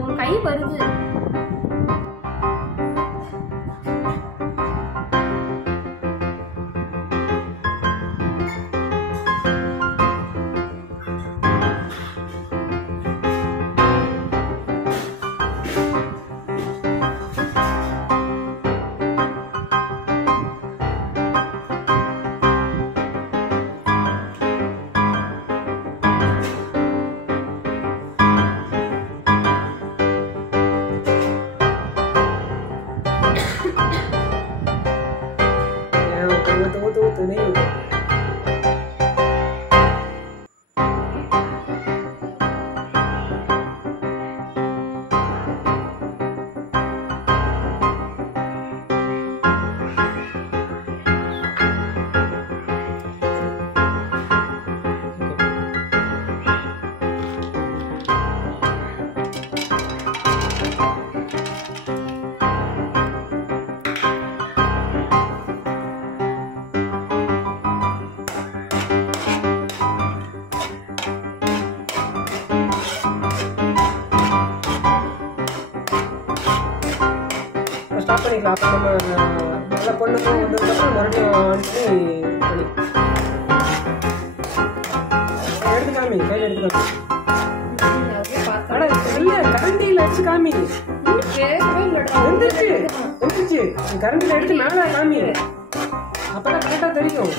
உன் கை வருது. ஸ்டாப் பண்ணிக்கலாம். அப்போ நம்ம நல்லா பொண்ணுக்கு வந்ததுக்கப்புறம் மறுபடியும் ஆன் பண்ணி எடுத்து காமி, கையில் எடுத்து காமி. இல்லை, கரண்டியில் அடிச்சு காமி. வந்துருச்சு வந்துருச்சு. கரண்டியில் எடுத்து மேலே காமி, அப்போதான் கரெக்டாக தெரியும்.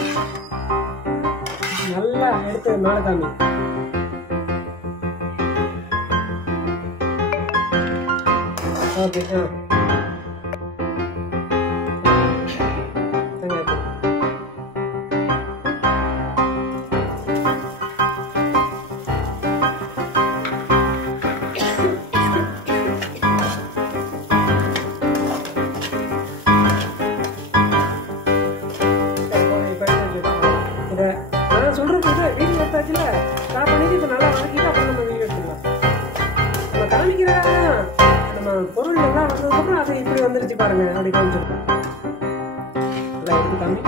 நல்லா எடுத்து மேலே காமி. ஓகே. பொருள் எல்லாம் வந்ததுக்கப்புறம் அது இப்படி வந்துருச்சு பாருங்க. அப்படி காமிச்சிருக்கோம். எல்லாம் எடுத்து காமி.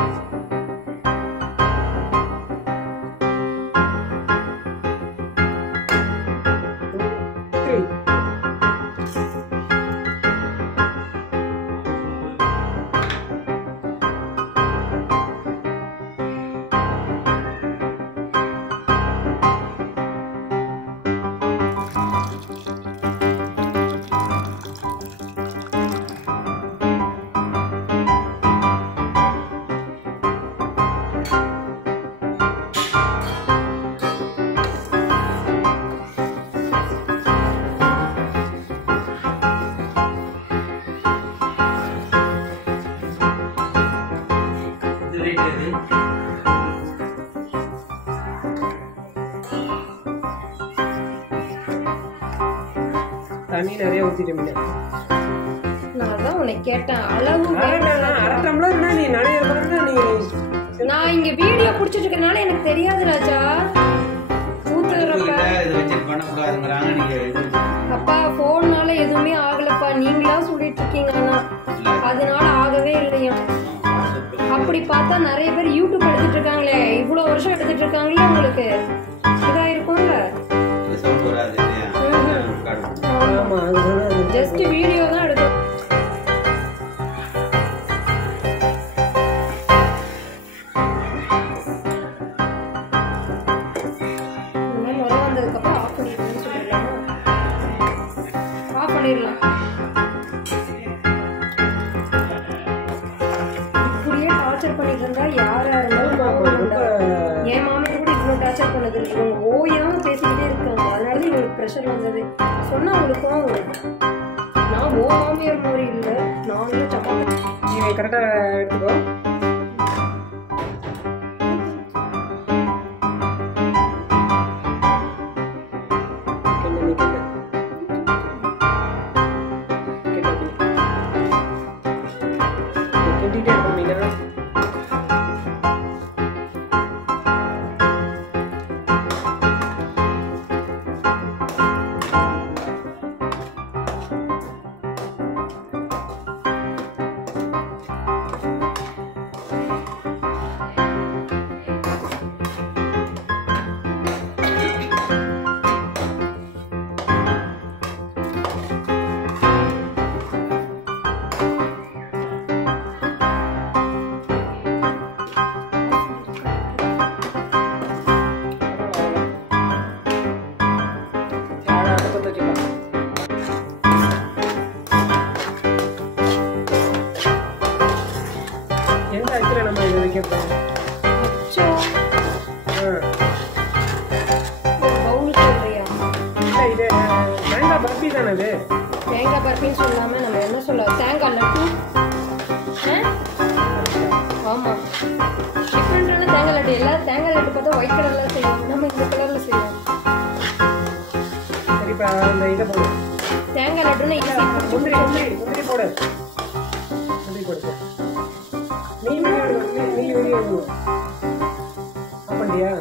தண்ணி நிறைய ஊத்திட்டீங்க. நான் தான் உன்னை கேட்டேன் அளவு வேண்டாம். அரை டம்ளர்னா நீ நிறைய பாருங்க. நீ நான் இங்க வீடியோ புடிச்சிட்டு இருக்கனால எனக்கு தெரியாது ராஜா. ஊத்துறப்ப இது வெச்சு பண்ண கூடாதுங்கறாங்க. நீங்க அப்பா போன்னால எதுவுமே ஆகலப்பா. நீங்களா சொல்லிட்டு இருக்கீங்க. அதனால ஆகவே இல்லையா? அப்படி பார்த்தா நிறைய பேர் யூடியூப் எடுத்துட்டு இருக்காங்களே. இவ்வளவு வருஷம் எடுத்துட்டு இருக்காங்களே. உங்களுக்கு இதா இருக்கும்ல. சவுண்ட் வராது இல்லையா? ஆமா, அது ஜஸ்ட் வீடியோ தான் எடுக்கும். வந்ததுக்கப்புறம் ஆஃப் பண்ணிடலாம்னு சொல்லிடலாமா? ஆஃப் பண்ணிடலாம். இப்படியே டார்ச்சர் பண்ணிட்டு இருந்தா யாரா இருந்தாலும் என் மாமியார் கூட இவ்வளவு டார்ச்சர் பண்ணது இல்லை. இவங்க ஓயாம பேசிக்கிட்டே இருக்காங்க. அதனாலதான் இவங்களுக்கு ப்ரெஷர் வந்தது. சொன்னா அவங்களுக்கு நான் ஓ மாமியார் மாதிரி இல்லை. நானும் சப்பாத்தி நீ கரெக்டா எடுத்துக்கோ. எந்த அச்சில் நம்ம இதை வைக்கிறோம்? பவுலுக்கு இல்லையா? இல்லை, இது தேங்காய் பர்ஃபி தானே இது? தேங்காய் பர்ஃபின்னு சொல்லாமல் நம்ம என்ன சொல்ல, தேங்காய் லட்டு. ஆமாம், டிஃப்ரெண்டான தேங்காய் லட்டு. எல்லாம் தேங்காய் லட்டு பார்த்தா ஒயிட் கலரில் செய்வோம், நம்ம இந்த கலரில் செய்வோம். சரி, இப்போ அந்த இதை போடு. தேங்காய் லட்டுன்னு முந்திரி முந்திரி முந்திரி போடு. முந்திரி போடு. நீ வீடியோ அப்படியா?